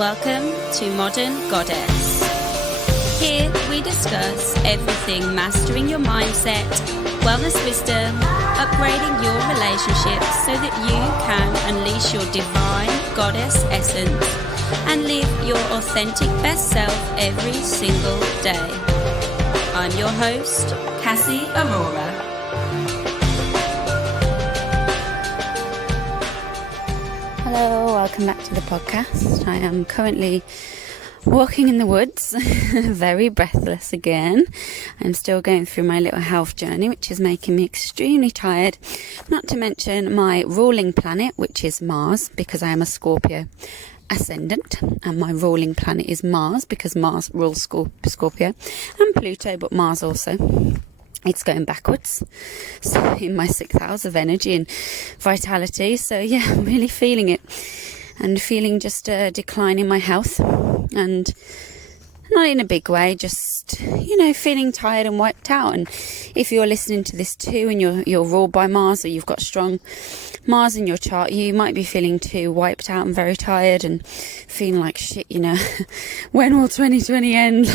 Welcome to Modern Goddess. Here we discuss everything mastering your mindset, wellness wisdom, upgrading your relationships so that you can unleash your divine goddess essence and live your authentic best self every single day. I'm your host, Cassie Aurora. Hello, welcome back to the podcast. I am currently walking in the woods, very breathless again. I'm still going through my little health journey, which is making me extremely tired. Not to mention my ruling planet, which is Mars, because I am a Scorpio ascendant, and my ruling planet is Mars because Mars rules Scorpio, and Pluto, but Mars also. It's going backwards, so in my 6th house of energy and vitality. So yeah, I'm really feeling it, and feeling just a decline in my health, and not in a big way, just, feeling tired and wiped out. And if you're listening to this too and you're ruled by Mars, or you've got strong Mars in your chart, you might be feeling too wiped out and very tired and feeling like shit, when will 2020 end?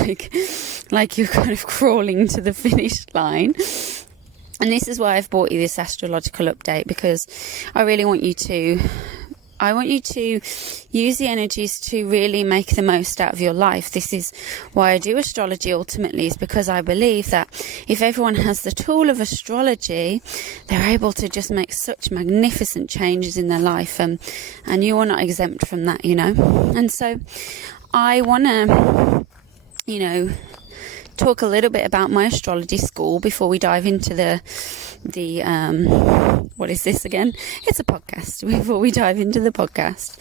Like you're kind of crawling to the finish line. And this is why I've brought you this astrological update, because I really want you to use the energies to really make the most out of your life. This is why I do astrology ultimately, is because I believe that if everyone has the tool of astrology, they're able to just make such magnificent changes in their life, and you are not exempt from that, And so I want to, talk a little bit about my astrology school before we dive into the what is this again? It's a podcast. Before we dive into the podcast.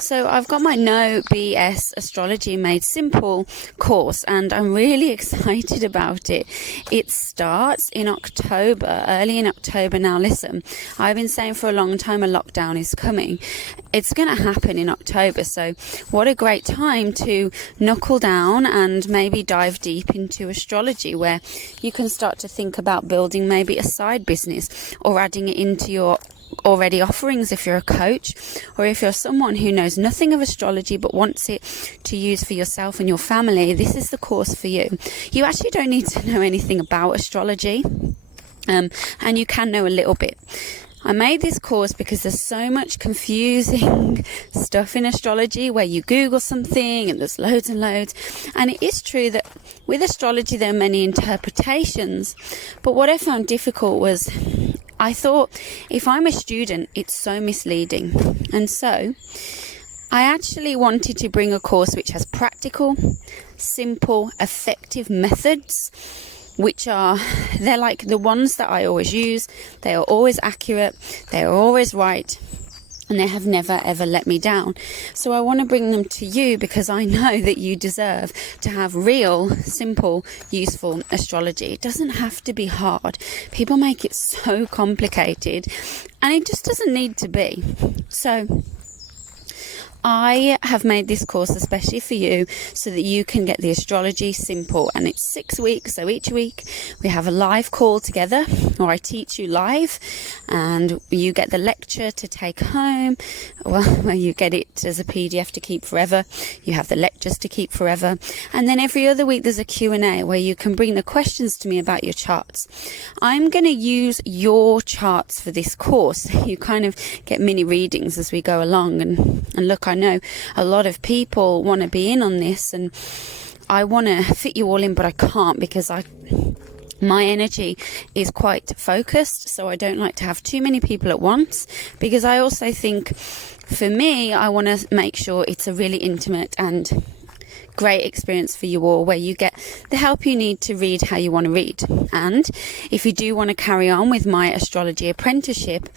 So I've got my No BS Astrology Made Simple course, and I'm really excited about it. It starts in October, early in October. Now listen, I've been saying for a long time a lockdown is coming. It's going to happen in October, so what a great time to knuckle down and maybe dive deep into astrology, where you can start to think about building maybe a side business or adding it into your already offerings if you're a coach, or if you're someone who knows nothing of astrology but wants it to use for yourself and your family. This is the course for you. You actually don't need to know anything about astrology, and you can know a little bit. I made this course because there's so much confusing stuff in astrology where you Google something and there's loads and loads. And it is true that with astrology there are many interpretations. But what I found difficult was, I thought, if I'm a student, it's so misleading. And so I actually wanted to bring a course which has practical, simple, effective methods, they're like the ones that I always use. They are always accurate, they are always right, and they have never ever let me down. So I want to bring them to you because I know that you deserve to have real, simple, useful astrology. It doesn't have to be hard. People make it so complicated, and it just doesn't need to be. So I have made this course especially for you so that you can get the astrology simple, and it's 6 weeks. So each week we have a live call together, or I teach you live, and you get the lecture to take home. Well, you get it as a PDF to keep forever. You have the lectures to keep forever. And then every other week there's a Q&A where you can bring the questions to me about your charts. I'm going to use your charts for this course. You kind of get mini readings as we go along, and look, I know a lot of people want to be in on this, and I want to fit you all in, but I can't because my energy is quite focused, so I don't like to have too many people at once, because I also think, for me, I want to make sure it's a really intimate and great experience for you all, where you get the help you need to read how you want to read. And if you do want to carry on with my astrology apprenticeship,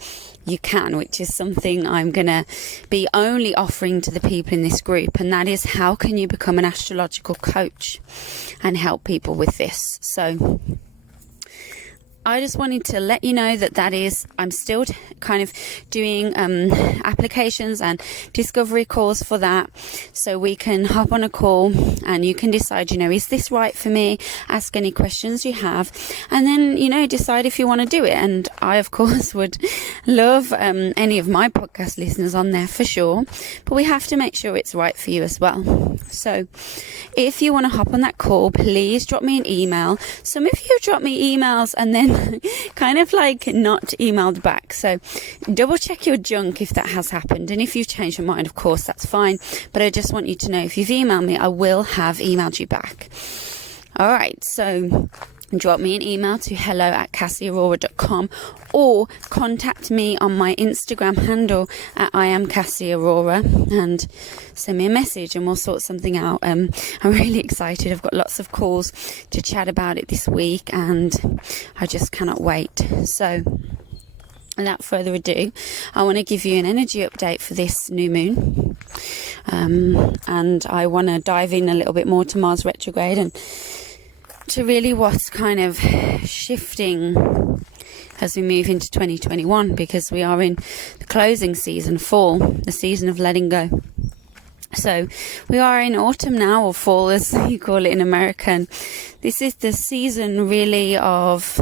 you can, which is something I'm going to be only offering to the people in this group, and that is, how can you become an astrological coach and help people with this. So I just wanted to let you know that I'm still kind of doing applications and discovery calls for that, so we can hop on a call and you can decide, is this right for me? Ask any questions you have, and then, decide if you want to do it. And I, of course, would love any of my podcast listeners on there for sure, but we have to make sure it's right for you as well. So if you want to hop on that call, please drop me an email. Some of you drop me emails and then kind of like not emailed back, so double check your junk if that has happened, and if you've changed your mind, of course, that's fine, but I just want you to know, if you've emailed me, I will have emailed you back. Alright, so drop me an email to hello@cassieaurora.com, or contact me on my Instagram handle at @IamCassieAurora and send me a message and we'll sort something out. I'm really excited. I've got lots of calls to chat about it this week and I just cannot wait. So without further ado, I want to give you an energy update for this new moon, and I want to dive in a little bit more to Mars retrograde and to really what's kind of shifting as we move into 2021, because we are in the closing season, fall, the season of letting go. So we are in autumn now, or fall as you call it in America, and this is the season really of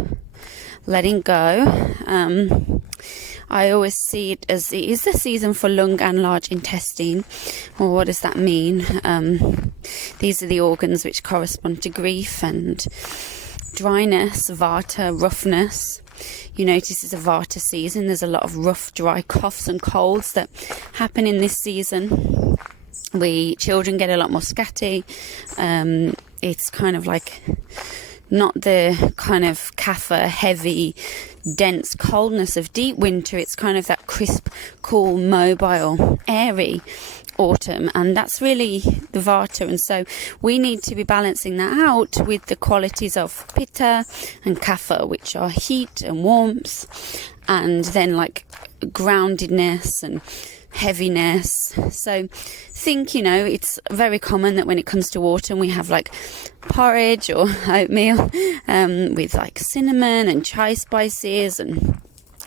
letting go. I always see it as it is the season for lung and large intestine. Well, what does that mean? These are the organs which correspond to grief and dryness, vata, roughness. You notice it's a vata season. There's a lot of rough, dry coughs and colds that happen in this season. Children get a lot more scatty. It's kind of like not the kind of kapha, heavy, dense coldness of deep winter. It's kind of that crisp, cool, mobile, airy autumn, and that's really the vata. And so we need to be balancing that out with the qualities of pitta and kapha, which are heat and warmth, and then like groundedness and heaviness. So think, it's very common that when it comes to autumn we have like porridge or oatmeal with like cinnamon and chai spices and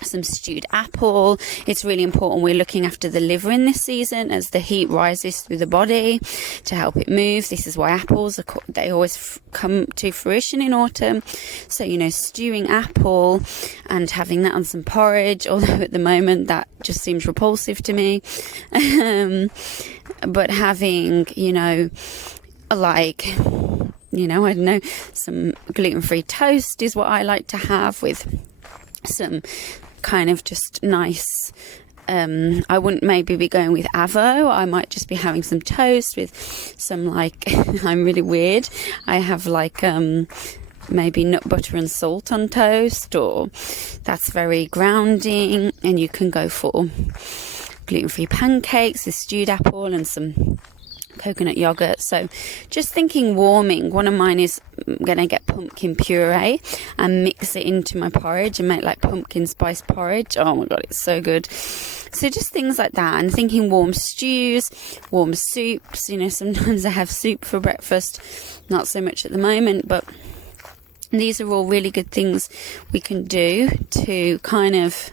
some stewed apple. It's really important we're looking after the liver in this season as the heat rises through the body to help it move. This is why apples they always come to fruition in autumn. So stewing apple and having that on some porridge, although at the moment that just seems repulsive to me, but having I don't know, some gluten-free toast is what I like to have, with some kind of just nice, I wouldn't maybe be going with avo. I might just be having some toast with some I'm really weird. I have maybe nut butter and salt on toast, or that's very grounding. And you can go for gluten-free pancakes with stewed apple and some coconut yogurt. So just thinking warming. One of mine is going to get pumpkin puree and mix it into my porridge and make like pumpkin spice porridge. Oh my god, it's so good. So just things like that, and thinking warm stews, warm soups. Sometimes I have soup for breakfast, not so much at the moment, but these are all really good things we can do to kind of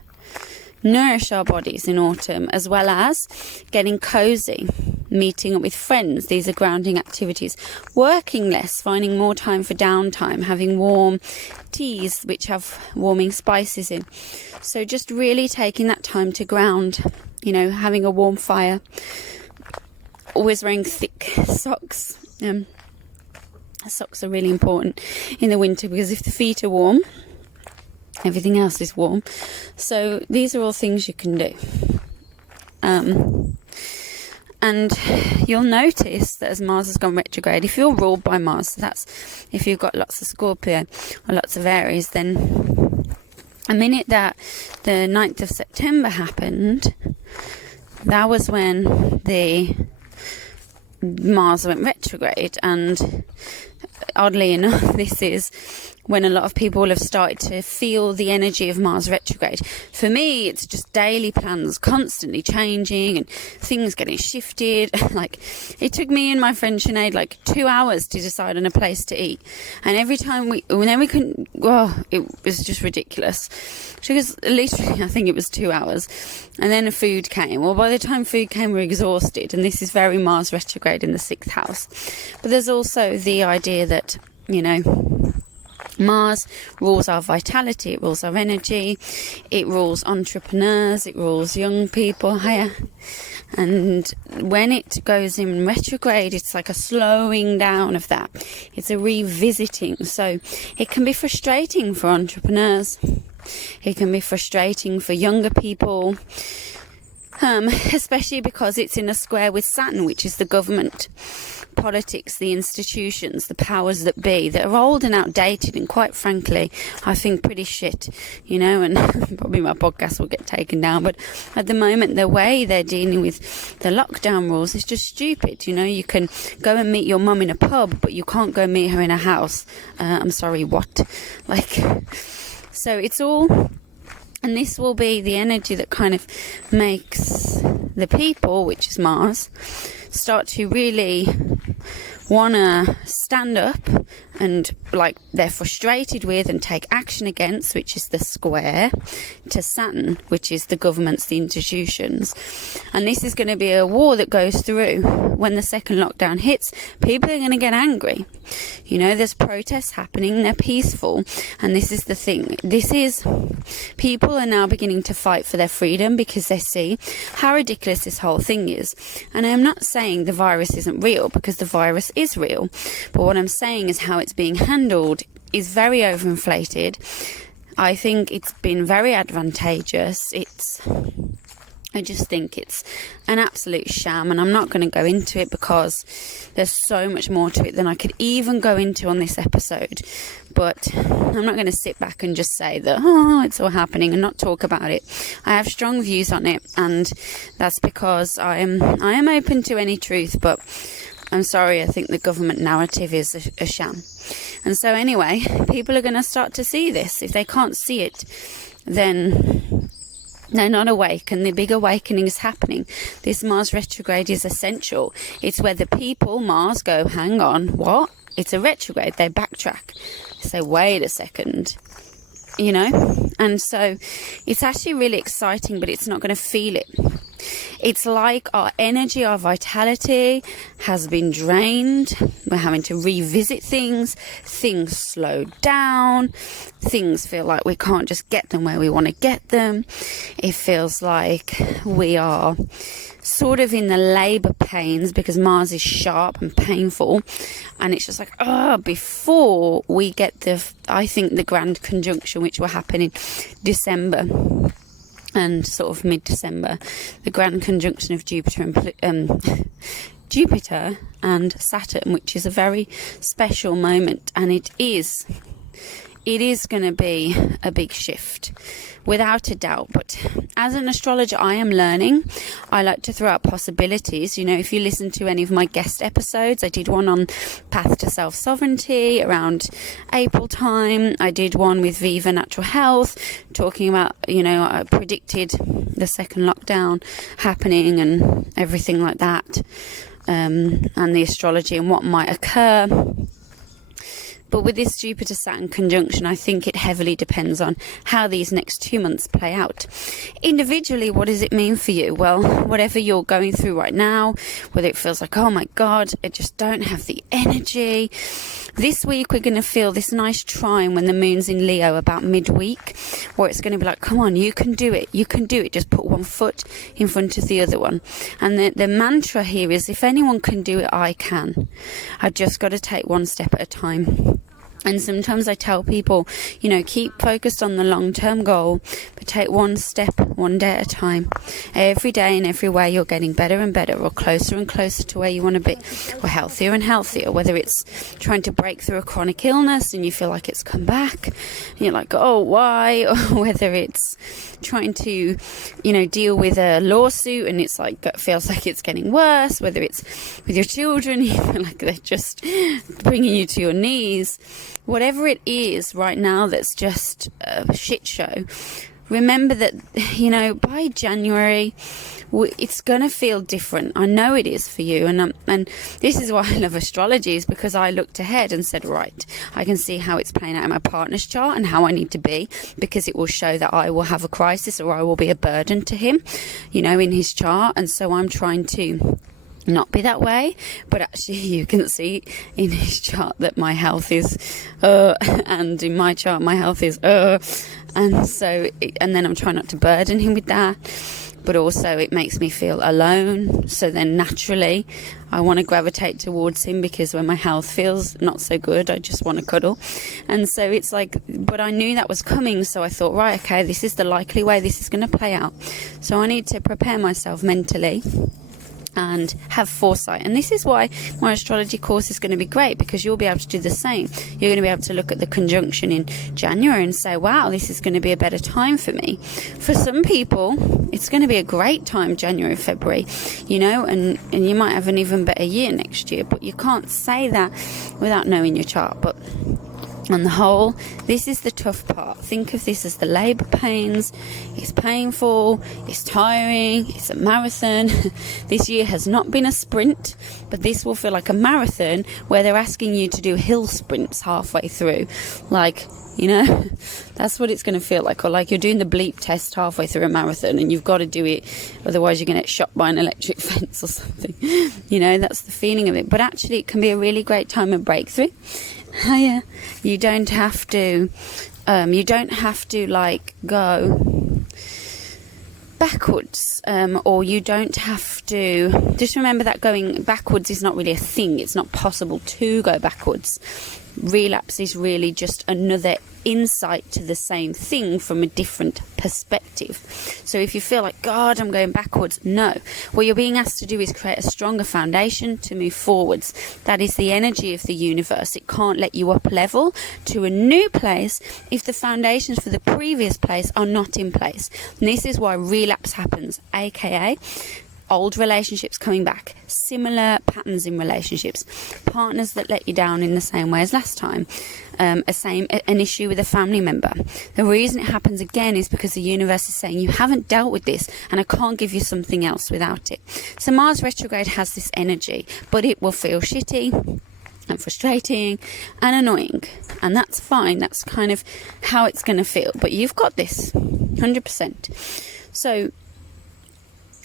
nourish our bodies in autumn, as well as getting cozy, meeting up with friends. These are grounding activities. Working less, finding more time for downtime, having warm teas which have warming spices in. So just really taking that time to ground, having a warm fire, always wearing thick socks. Socks are really important in the winter, because if the feet are warm, everything else is warm. So these are all things you can do. And you'll notice that as Mars has gone retrograde, if you're ruled by Mars, that's if you've got lots of Scorpio or lots of Aries, then a minute that the 9th of September happened, that was when the Mars went retrograde. And oddly enough, this is when a lot of people have started to feel the energy of Mars retrograde. For me, it's just daily plans constantly changing and things getting shifted. Like, it took me and my friend Sinead like 2 hours to decide on a place to eat. And every time it was just ridiculous. Because literally, I think it was 2 hours. And then the food came. Well, by the time food came, we were exhausted. And this is very Mars retrograde in the 6th house. But there's also the idea that, Mars rules our vitality, it rules our energy, it rules entrepreneurs, it rules young people higher. And when it goes in retrograde, it's like a slowing down of that. It's a revisiting. So it can be frustrating for entrepreneurs. It can be frustrating for younger people. Especially because it's in a square with Saturn, which is the government, politics, the institutions, the powers that be, that are old and outdated and, quite frankly, I think pretty shit, and probably my podcast will get taken down. But at the moment, the way they're dealing with the lockdown rules is just stupid. You can go and meet your mum in a pub, but you can't go meet her in a house. I'm sorry, what? So it's all... And this will be the energy that kind of makes the people, which is Mars, start to really want to stand up and, they're frustrated with and take action against, which is the square, to Saturn, which is the governments, the institutions. And this is going to be a war that goes through. When the second lockdown hits, people are going to get angry. There's protests happening, they're peaceful. And this is the thing. People are now beginning to fight for their freedom because they see how ridiculous this whole thing is. And I'm not saying the virus isn't real, because the virus is real. But what I'm saying is how it's being handled is very overinflated. I think it's been very advantageous. I just think it's an absolute sham, and I'm not going to go into it because there's so much more to it than I could even go into on this episode. But I'm not going to sit back and just say that, it's all happening and not talk about it. I have strong views on it, and that's because I am open to any truth, but I'm sorry, I think the government narrative is a sham. And so anyway, people are going to start to see this. If they can't see it, then they're not awake, and the big awakening is happening. This Mars retrograde is essential. It's where the people, Mars, go, hang on, what? It's a retrograde. They backtrack. They say, wait a second. And so it's actually really exciting, but it's not going to feel it. It's like our energy, our vitality has been drained. We're having to revisit things. Things slow down. Things feel like we can't just get them where we want to get them. It feels like we are sort of in the labour pains because Mars is sharp and painful. And it's just like, before we get the grand conjunction, which will happen in December. And sort of mid-December, the grand conjunction of Jupiter and Saturn, which is a very special moment, and it is going to be a big shift, without a doubt. But as an astrologer, I am learning. I like to throw out possibilities. If you listen to any of my guest episodes, I did one on Path to Self-Sovereignty around April time. I did one with Viva Natural Health, talking about, I predicted the second lockdown happening and everything like that, and the astrology and what might occur. But with this Jupiter-Saturn conjunction, I think it heavily depends on how these next 2 months play out. Individually, what does it mean for you? Well, whatever you're going through right now, whether it feels like, oh my God, I just don't have the energy. This week, we're going to feel this nice trine when the moon's in Leo about midweek, where it's going to be like, come on, you can do it. You can do it. Just put one foot in front of the other one. And the mantra here is, if anyone can do it, I can. I've just got to take one step at a time. And sometimes I tell people, keep focused on the long-term goal, but take one step, one day at a time. Every day and every way you're getting better and better, or closer and closer to where you want to be, or healthier and healthier, whether it's trying to break through a chronic illness and you feel like it's come back, and you're like, oh, why? Or whether it's trying to, deal with a lawsuit and it's like, that feels like it's getting worse, whether it's with your children, you feel like they're just bringing you to your knees. whatever it is right now that's just a shit show, remember that, by January, it's going to feel different. I know it is for you. And this is why I love astrology, is because I looked ahead and said, right, I can see how it's playing out in my partner's chart and how I need to be, because it will show that I will have a crisis or I will be a burden to him, in his chart. And so I'm trying to not be that way, but actually you can see in his chart that my health is and in my chart my health is and then I'm trying not to burden him with that, but also it makes me feel alone. So then naturally I want to gravitate towards him, because when my health feels not so good, I just want to cuddle. And so it's like, but I knew that was coming, so I thought, right, okay, this is the likely way this is going to play out, so I need to prepare myself mentally and have foresight. And this is why my astrology course is going to be great, because you'll be able to do the same. You're going to be able to look at the conjunction in January and say, wow, this is going to be a better time for me. For some people, it's going to be a great time, January, February, and you might have an even better year next year, but you can't say that without knowing your chart. But on the whole, this is the tough part. Think of this as the labour pains. It's painful, it's tiring, it's a marathon. This year has not been a sprint, but this will feel like a marathon where they're asking you to do hill sprints halfway through. That's what it's going to feel like. Or like you're doing the bleep test halfway through a marathon and you've got to do it, otherwise you're going to get shot by an electric fence or something. That's the feeling of it. But actually it can be a really great time of breakthrough. You don't have to go backwards, or you don't have to, just remember that going backwards is not really a thing. It's not possible to go backwards. Relapse is really just another insight to the same thing from a different perspective. So if you feel like, God, I'm going backwards, no. What you're being asked to do is create a stronger foundation to move forwards. That is the energy of the universe. It can't let you up level to a new place if the foundations for the previous place are not in place. And this is why relapse happens, aka old relationships coming back, similar patterns in relationships, partners that let you down in the same way as last time, an issue with a family member. The reason it happens again is because the universe is saying you haven't dealt with this and I can't give you something else without it. So Mars retrograde has this energy, but it will feel shitty and frustrating and annoying, and that's fine. That's kind of how it's going to feel, but you've got this 100%. So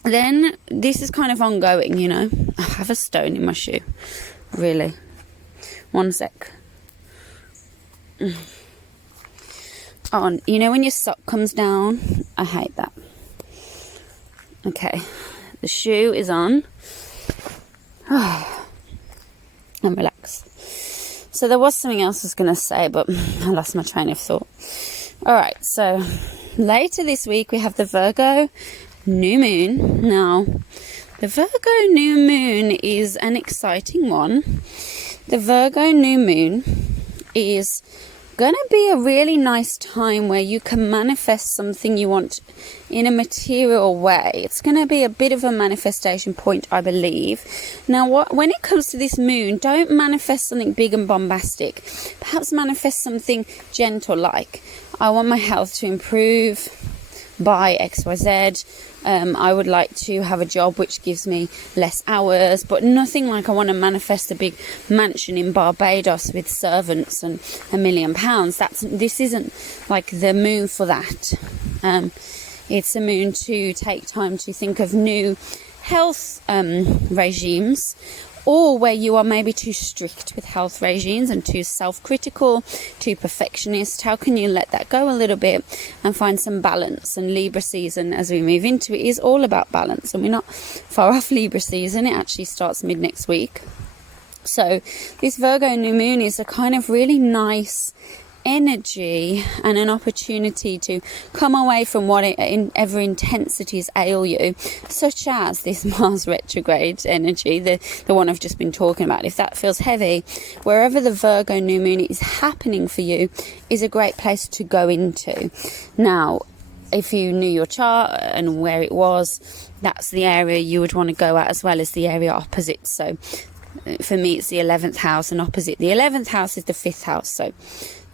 then this is kind of ongoing, I have a stone in my shoe, really. One sec. On, when your sock comes down, I hate that. Okay, the shoe is on. And relax. So there was something else I was going to say, but I lost my train of thought. All right, so later this week we have the Virgo New Moon. Now, the Virgo New Moon is an exciting one. The Virgo New Moon is going to be a really nice time where you can manifest something you want in a material way. It's going to be a bit of a manifestation point, I believe. Now, when it comes to this moon, don't manifest something big and bombastic. Perhaps manifest something gentle, like, I want my health to improve by XYZ. I would like to have a job which gives me less hours, but nothing like I want to manifest a big mansion in Barbados with servants and £1 million. This isn't like the moon for that. It's a moon to take time to think of new health regimes, or where you are maybe too strict with health regimes and too self-critical, too perfectionist. How can you let that go a little bit and find some balance? And Libra season, as we move into it, is all about balance. And we're not far off Libra season. It actually starts mid next week. So this Virgo new moon is a kind of really nice energy and an opportunity to come away from whatever intensities ail you, such as this Mars retrograde energy, the one I've just been talking about. If that feels heavy, wherever the Virgo new moon is happening for you is a great place to go into. Now, if you knew your chart and where it was, that's the area you would want to go at, as well as the area opposite. So for me, it's the 11th house, and opposite the 11th house is the 5th house. So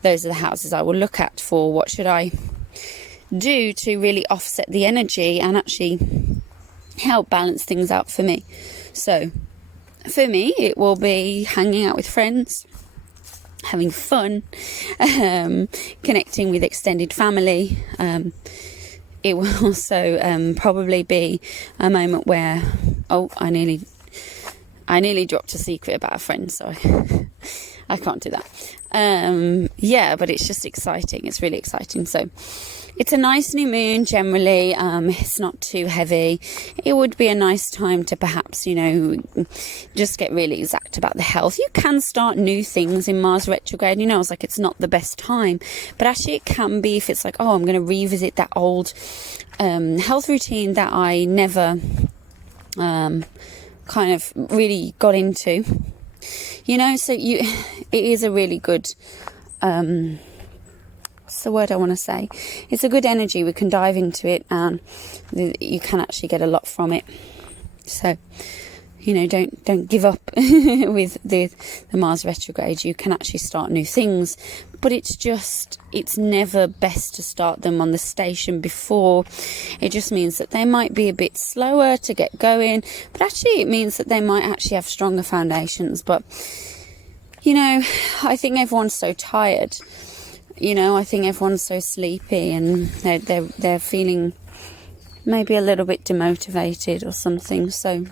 those are the houses I will look at for what should I do to really offset the energy and actually help balance things out for me. So for me, it will be hanging out with friends, having fun, connecting with extended family. It will also probably be a moment where, I nearly dropped a secret about a friend, so I can't do that. Yeah, but it's just exciting. It's really exciting. So it's a nice new moon generally. It's not too heavy. It would be a nice time to perhaps, just get really exact about the health. You can start new things in Mars retrograde. I was like, it's not the best time. But actually it can be if it's like, I'm going to revisit that old health routine that I never kind of really got into. So it is a really good... what's the word I want to say? It's a good energy. We can dive into it and you can actually get a lot from it. So, don't give up with the Mars retrograde. You can actually start new things, but it's never best to start them on the station before. It just means that they might be a bit slower to get going, but actually it means that they might actually have stronger foundations. But, I think everyone's so tired. I think everyone's so sleepy and they're feeling maybe a little bit demotivated or something. So,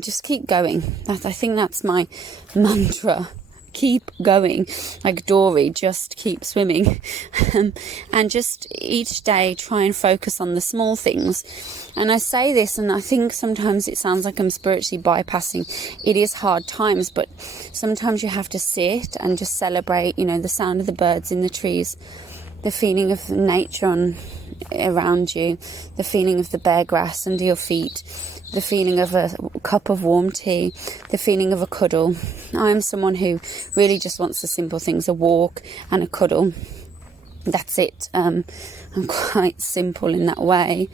just keep going. I think that's my mantra. Keep going. Like Dory, just keep swimming. And just each day try and focus on the small things. And I say this, and I think sometimes it sounds like I'm spiritually bypassing. It is hard times, but sometimes you have to sit and just celebrate, the sound of the birds in the trees, the feeling of nature around you, the feeling of the bare grass under your feet, the feeling of a cup of warm tea, the feeling of a cuddle. I am someone who really just wants the simple things, a walk and a cuddle. That's it. I'm quite simple in that way.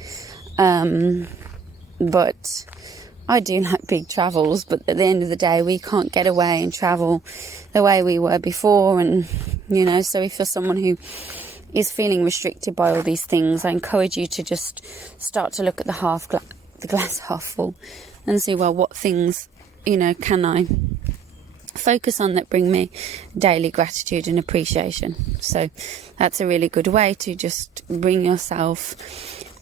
But I do like big travels, but at the end of the day, we can't get away and travel the way we were before. And, so if you're someone who is feeling restricted by all these things, I encourage you to just start to look at the glass half full and see, what things, can I focus on that bring me daily gratitude and appreciation. So that's a really good way to just bring yourself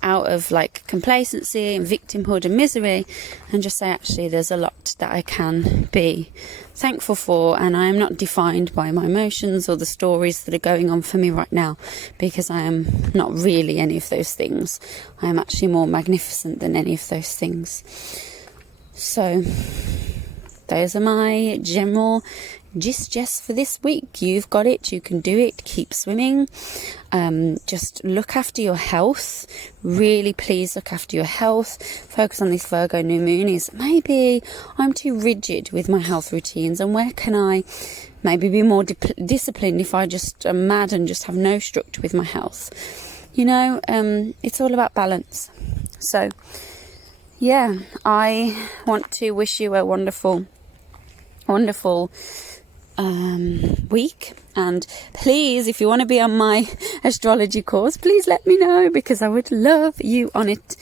out of complacency and victimhood and misery and just say, actually, there's a lot that I can be thankful for, and I am not defined by my emotions or the stories that are going on for me right now, because I am not really any of those things. I am actually more magnificent than any of those things. So those are my general gist for this week. You've got it. You can do it. Keep swimming. Just look after your health. Really, please look after your health. Focus on this Virgo new moon. Is maybe I'm too rigid with my health routines, and where can I maybe be more disciplined if I just am mad and just have no structure with my health? It's all about balance. So yeah, I want to wish you a wonderful week, and please, if you want to be on my astrology course, please let me know, because I would love you on it.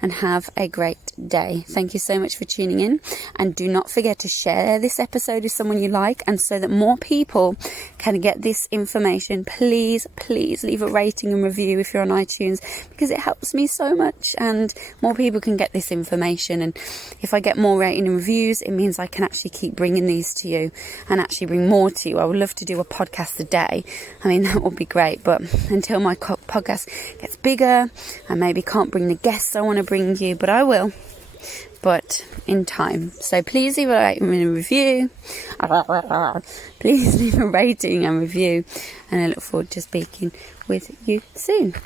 And have a great day. Thank you so much for tuning in, and do not forget to share this episode with someone you like, and so that more people can get this information, please leave a rating and review if you're on iTunes, because it helps me so much and more people can get this information. And if I get more rating and reviews, it means I can actually keep bringing these to you and actually bring more to you. I would love to do a podcast a day. That would be great, but until my podcast gets bigger, I maybe can't bring the guests I want to bring you, but I will, but in time. So please leave a rating and a review. Please leave a rating and review, and I look forward to speaking with you soon.